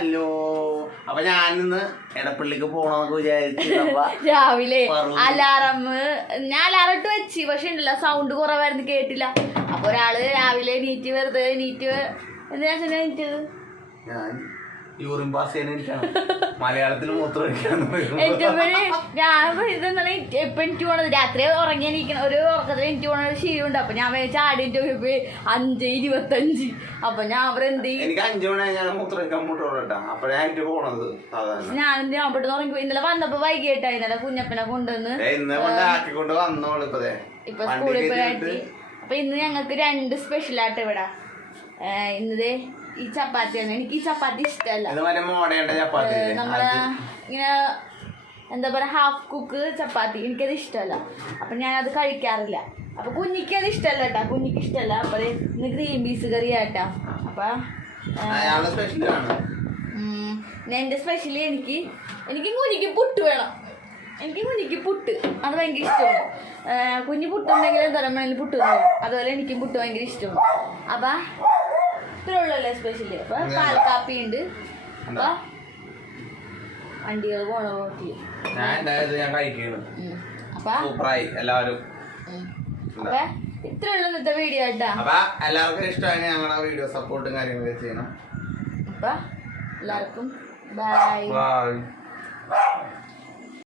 Hello. അപ്പൊ ഞാനിന്ന് എടപ്പള്ളിക്ക് പോണോന്നൊക്കെ വിചാരിച്ചു. രാവിലെ ഞാൻ അലാറം ഇട്ട് വെച്ച്, പക്ഷെ ഉണ്ടല്ലോ സൗണ്ട് കുറവായിരുന്നു, കേട്ടില്ല. അപ്പൊ ഒരാള് രാവിലെ നീറ്റ് വെറുതെ എന്തിനാ നീറ്റത്? ഞാൻ യൂറിൻ പാസ് ചെയ്യാൻ മലയാളത്തിൽ മൂത്രം ഞാൻ ഇതെന്താണ് എപ്പൊ എനിക്ക് പോണത്, രാത്രി ഉറങ്ങി എണീക്കണം, ഒരു ഉറക്കത്തിൽ എനിക്ക് പോണ ഒരു ശീലമുണ്ട്. അപ്പൊ ഞാൻ ചാടിയിട്ട് 5:25. അപ്പൊ ഞാൻ അവിടെ എന്ത് ചെയ്യും, എനിക്ക് 5 മണി ഞാൻ മൂത്രം അപ്പോഴാണ് പോണത്. ഞാൻ പെട്ടെന്ന് ഉറങ്ങി. ഇന്നലെ വന്നപ്പോ വൈകിട്ടായി. ഇന്നലെ കുഞ്ഞപ്പനെ കൊണ്ടുവന്ന് ആക്കിക്കൊണ്ട് വന്നോളൂ ഇപ്പൊ സ്കൂളിൽ പോയിട്ട്. അപ്പൊ ഇന്ന് ഞങ്ങൾക്ക് 2 സ്പെഷ്യലായിട്ട് ഇവിടെ. ഇന്നതേ ഈ ചപ്പാത്തിയാണ്. എനിക്ക് ഈ ചപ്പാത്തി ഇഷ്ടമല്ല. നമ്മളെ ഇങ്ങനെ എന്താ പറയാ ഹാഫ് കുക്ക് ചപ്പാത്തി എനിക്കത് ഇഷ്ടമല്ല. അപ്പൊ ഞാനത് കഴിക്കാറില്ല. അപ്പൊ കുഞ്ഞിക്ക് അത് ഇഷ്ടമല്ല കേട്ടാ, കുഞ്ഞിക്ക് ഇഷ്ടമല്ല. അപ്പൊ ഇന്ന് ഗ്രീൻ പീസ് കറി ആട്ടാ. അപ്പൊ എന്റെ സ്പെഷ്യലി എനിക്ക് കുഞ്ഞിക്ക് പുട്ട് വേണം. എനിക്ക് കുഞ്ഞിക്ക് പുട്ട് അത് ഭയങ്കര ഇഷ്ടമാണ്. കുഞ്ഞ് പുട്ടുണ്ടെങ്കിൽ എന്താ പറയുക പുട്ട് വേണം. അതുപോലെ എനിക്കും പുട്ട് ഭയങ്കര ഇഷ്ടമാണ്. അപ്പൊ ഇത്രയുള്ളല്ലേ സ്പെഷ്യലി. അപ്പൊ പാൽക്കാപ്പി ഉണ്ട്. അപ്പൊ വണ്ടികൾ പോണ പോട്ടി അപ്പൊ ഇത്രയുള്ള ഇന്നത്തെ വീഡിയോ ആയിട്ടാ. എല്ലാവർക്കും ഇഷ്ടമായി ഞങ്ങളുടെ വീഡിയോ സപ്പോർട്ടും കാര്യങ്ങളൊക്കെ ചെയ്യണം. അപ്പൊ എല്ലാവർക്കും ബൈ.